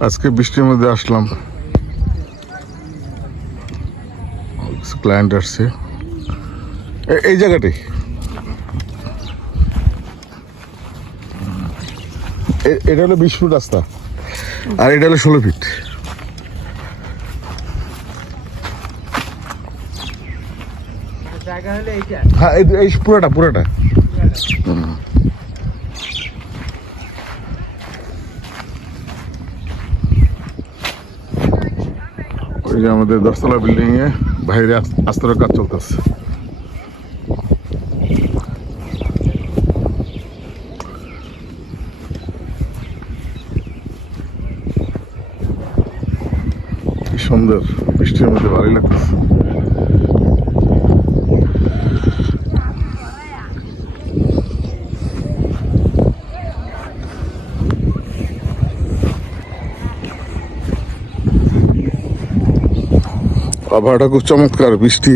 আজকে বৃষ্টির মধ্যে আসলাম। ক্লায়েন্ট আসছে। এই জায়গাটাই এ- এটা হলো বিশ ফুট রাস্তা। আর এটা হলো ষোলো ফিট। হ্যাঁ এই এই পুরোটা। পুরোটা। হুম। ওই যে আমাদের দশতলা বিল্ডিং এ বাইরে আস- আস্তরের কাজ চলতেছে। সুন্দর, বৃষ্টির মধ্যে ভালোই লাগতেছে। আবহাওয়াটা খুব চমৎকার বৃষ্টি।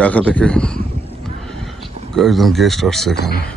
ঢাকা থেকে কয়েকজন গেস্ট আসছে এখানে।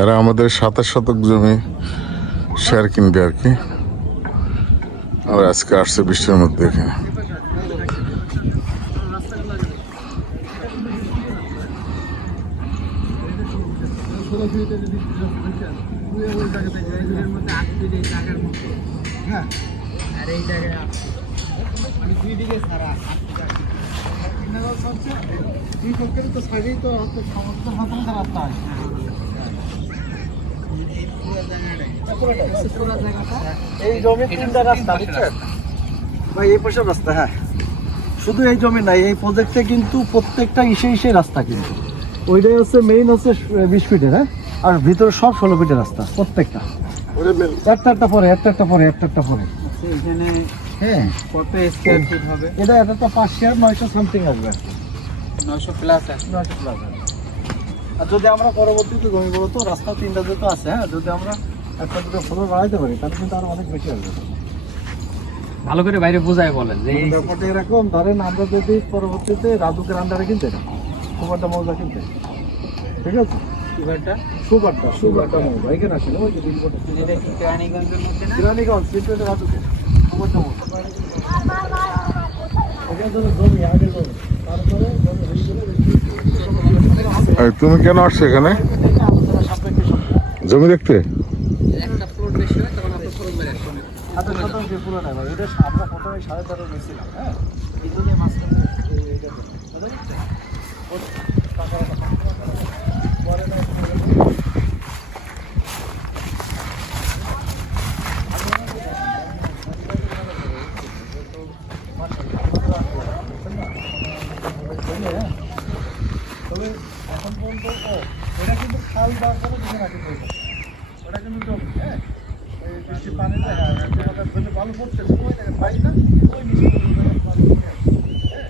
এরা আমাদের সাতাশ শতক জমি শেয়ার কিনবে আর কি। আর আজকে আসছে বৃষ্টির মধ্যে এখানে। তো সাইডেই তো সমস্ত স্বতন্ত্র রাস্তা এই জমি তিনটা রাস্তা বুঝছেন? ভাই এই পাশের রাস্তা হ্যাঁ। শুধু এই জমি নাই এই প্রজেক্টে কিন্তু প্রত্যেকটা ইসে ইসে রাস্তা কিন্তু। ওইটাই হচ্ছে মেইন হচ্ছে বিশ ফিটের হ্যাঁ? আর ভিতরে সব ষোলো ফিটের রাস্তা প্রত্যেকটা। একটা একটা পরে একটা একটা পরে একটা একটা পরে। হ্যাঁ। কত স্কোয়ার ফিট হবে? এটা একটা পাঁচশো নয়শো সামথিং আসবে। নয়শো প্লাস নয়শো প্লাস আসবে। আর যদি আমরা পরবর্তীতে জমিগুলো তো রাস্তা তিনটা যেহেতু আছে হ্যাঁ যদি আমরা একটা দুটো ফ্লোর বাড়াইতে পারি তাহলে কিন্তু আরও অনেক বেশি আসবে ভালো করে বাইরে বোঝায় বলেন যে এই- ব্যাপারটা এরকম। ধরেন আমরা যদি পরবর্তীতে রাজুকের আন্ডারে কিনতে না সুপারটা মৌজা কিনতে ঠিক আছে? সুগারটা সুপারটা সুপারটা মৌজা এখানে আসে না ওই যে বিলবোর্ডে কেরানীগঞ্জের মধ্যে না? বিরানীগঞ্জ কিন্তু এটা রাজুকে। সুপারটা মৌজা। জমি আগে জমি। তুমি কেন আসছো এখানে? জমি দেখতে? হয় আমরা প্রথমে সাড়ে তেরো হ্যাঁ এই জন্য মাঝখানে এই- এইটা করলাম। বুঝতে পারছেন? ওর টাকাটা পরে না তবে এখন পর্যন্ত ও, এটা খাল দেওয়ার পরে দিকে রাখি ওটা কিন্তু জমি হ্যাঁ? এই বৃষ্টির পানি না ধরে ভালো পড়তেছে ওই জায়গায় পাই না ওই নিচে থেকে ওই জায়গায় পানি পড়ে আছে, হ্যাঁ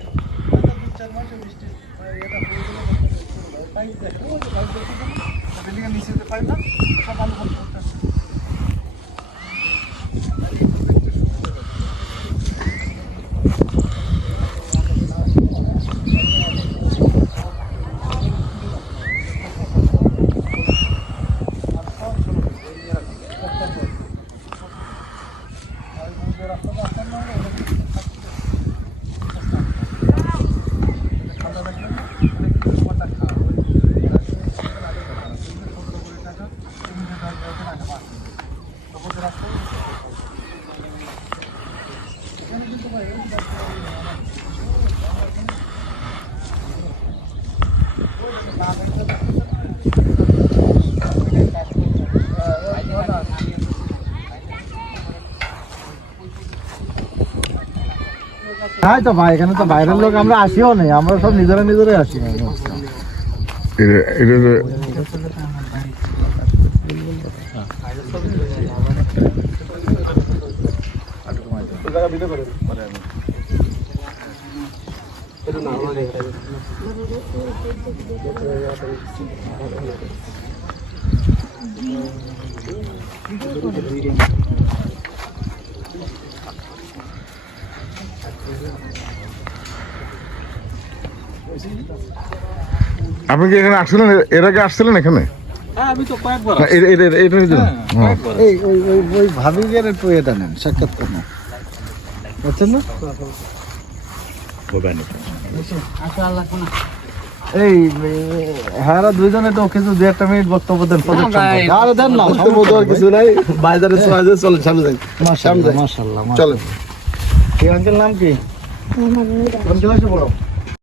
হয়তো দু চার মাসে বৃষ্টি এটা হয়ে গেলে পাইপ দেখে ওই যে পাইপ দেখে বিল্ডিংয়ের নিচে যে পাইপ না সব ভালো পড়তেছে তাই তো ভাই, এখানে তো বাইরের লোক, আমরা আসিও নেই, আমরা সব নিজেরা নিজেরাই আসি। এটা এটা আপনি কি এখানে আসছিলেন? এর আগে আসছিলেন এখানে? হ্যাঁ আমি তো কয়েকবার না, হ্যাঁ। এই ওই ওই ওই ভাবিকের একটু এটা নেন সাক্ষাৎ করুন। বুঝছেন না? এই হ্যাঁ দুইজনে তো কিছু দু একটা মিনিট বক্তব্য দেন। আরে না আর কিছু নাই। চলে চলেন সামনে যাই। মাশাআল্লাহ মাশাআল্লাহ চলেন। এই আঙ্কেল নাম কি? কোন ক্লাসে পড়ো?